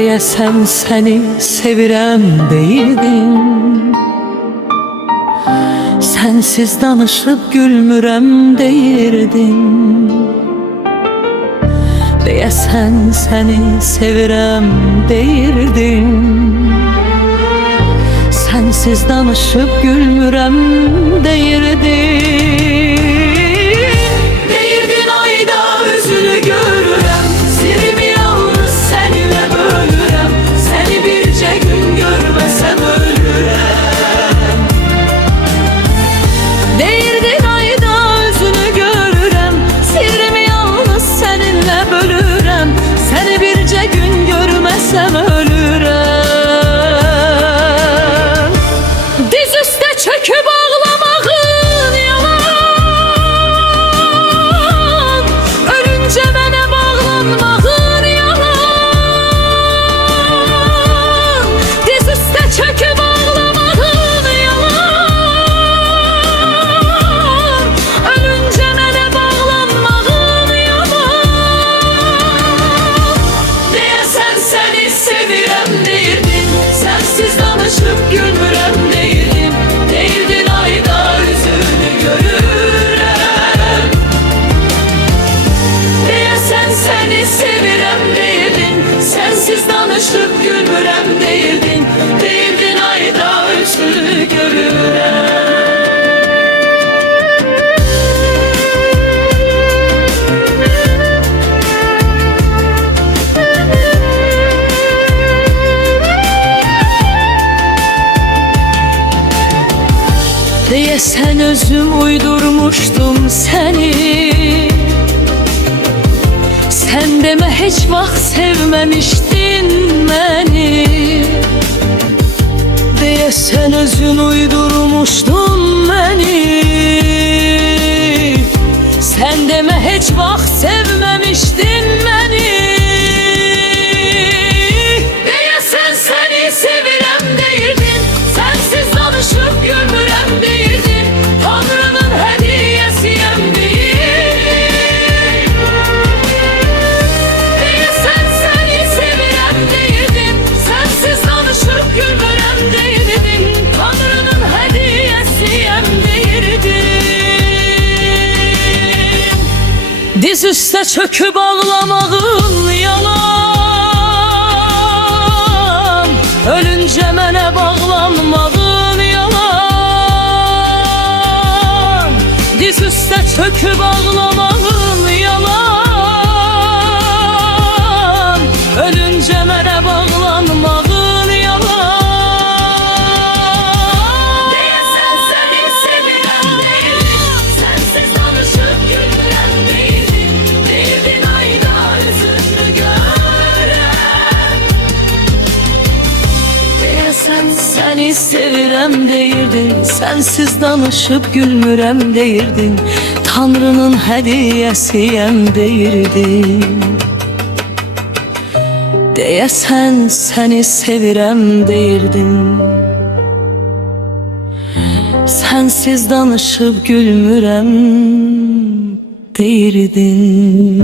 Deyəsən səni sevirəm deyirdin, sənsiz danışıb gülmürəm deyirdin. Deyəsən səni sevirəm deyirdin, sənsiz danışıb gülmürəm deyirdin. Deyirdin ayda üzünü görürəm, sirimi yalnız səninlə bölürəm, səni bircə gün görməsəm ölürəm. Deyirdin ayda üzünü görürəm, sirimi yalnız səninlə bölürəm, səni bircə gün görməsəm ölürəm. Diz üstə çöküb ağlamağın yalan, ölüncə mənə bağlanmağın yalan. Diz üstə çöküb ağlamağın yalan, ölüncə mənə bağlanmağın yalan. Deyəsən səni sevirəm deyirdin, sənsiz danışıb gülmürəm deyirdin. Deyirdin ayda üzünü görürəm, deyəsən səni sevirəm deyirdin, sənsiz danışıb gülmürəm deyirdin. Deyirdin ayda üzünü görürəm. Deyəsən özüm uydurmuşdum səni, sən demə heç vaxt sevməmişdin məni. Deyəsən özün uydurmuşdun məni, sən demə heç vaxt sevməmişdin məni. Deyəsən səni sevirəm deyirdin, sənsiz danışıb gülmürəm deyirdin. Tanrının hədiyəsiyəm deyirdin. Deyəsən səni sevirəm deyirdin, sənsiz danışıb gülmürəm deyirdin. Tanrının hədiyəsiyəm deyirdin. Diz üstə çöküb ağlamağın yalan, ölüncə mənə bağlanmağın yalan. Diz üstə çöküb ağlamağın yalan, ölüncə mənə bağlanmağın yalan. Deyəsən səni sevirəm deyirdin, sənsiz danışıb gülmürəm deyirdin. Deyirdin ayda üzünü görürəm, deyəsən səni sevirəm deyirdin, sənsiz danışıb gülmürəm deyirdin. Tanrının hədiyəsiyəm deyirdin. Deyəsən səni sevirəm deyirdin, sənsiz danışıb gülmürəm deyirdin.